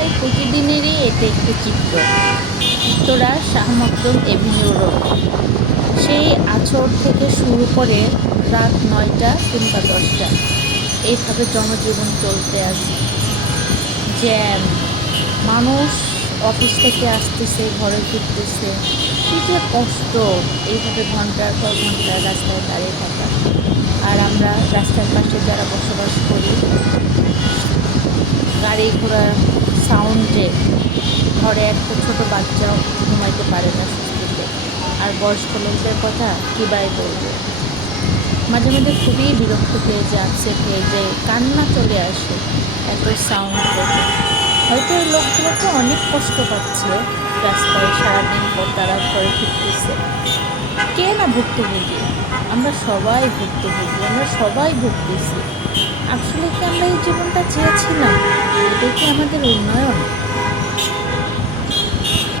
প্রায় প্রতিদিনেরই এটা একটি চিত্র। Uttara Shah Makhdum Avenue road. সেই আছর থেকে শুরু করে রাত 9টা কিংবা 10টা এইভাবে জনজীবন চলতে আছে। জ্যাম, মানুষ অফিস থেকে আসতেছে, ঘরে ফিরতেছে, কি যে কষ্ট এইভাবে ঘন্টার পর ঘন্টা রাস্তায় দাঁড়িয়ে থাকা। আর আমরা রাস্তার পাশে যারা বসবাস করি, গাড়ি ঘোড়ার সাউন্ডে ঘরে একটা ছোট বাচ্চাও ঘুমাইতে পারে না স্বস্তিতে। আর বয়স্ক লোকদের কথা কীবাই বলবো। মাঝে মাঝে খুবই বিরক্ত হয়ে যায়, আপসেট হয়ে যায়, কান্না চলে আসে এত সাউন্ড দেখে। হয়তো এই লোকগুলো তো অনেক কষ্ট পাচ্ছে রাস্তায়, সারাদিন পর তারা ঘরে ফিরতেছে। কে না ভুক্তভোগী? আমরা সবাই ভুক্তভোগী, আমরা সবাই ভুগতেছি। আসলে কি আমরা এই জীবনটা চেয়েছিলাম? এটাই কি আমাদের উন্নয়ন?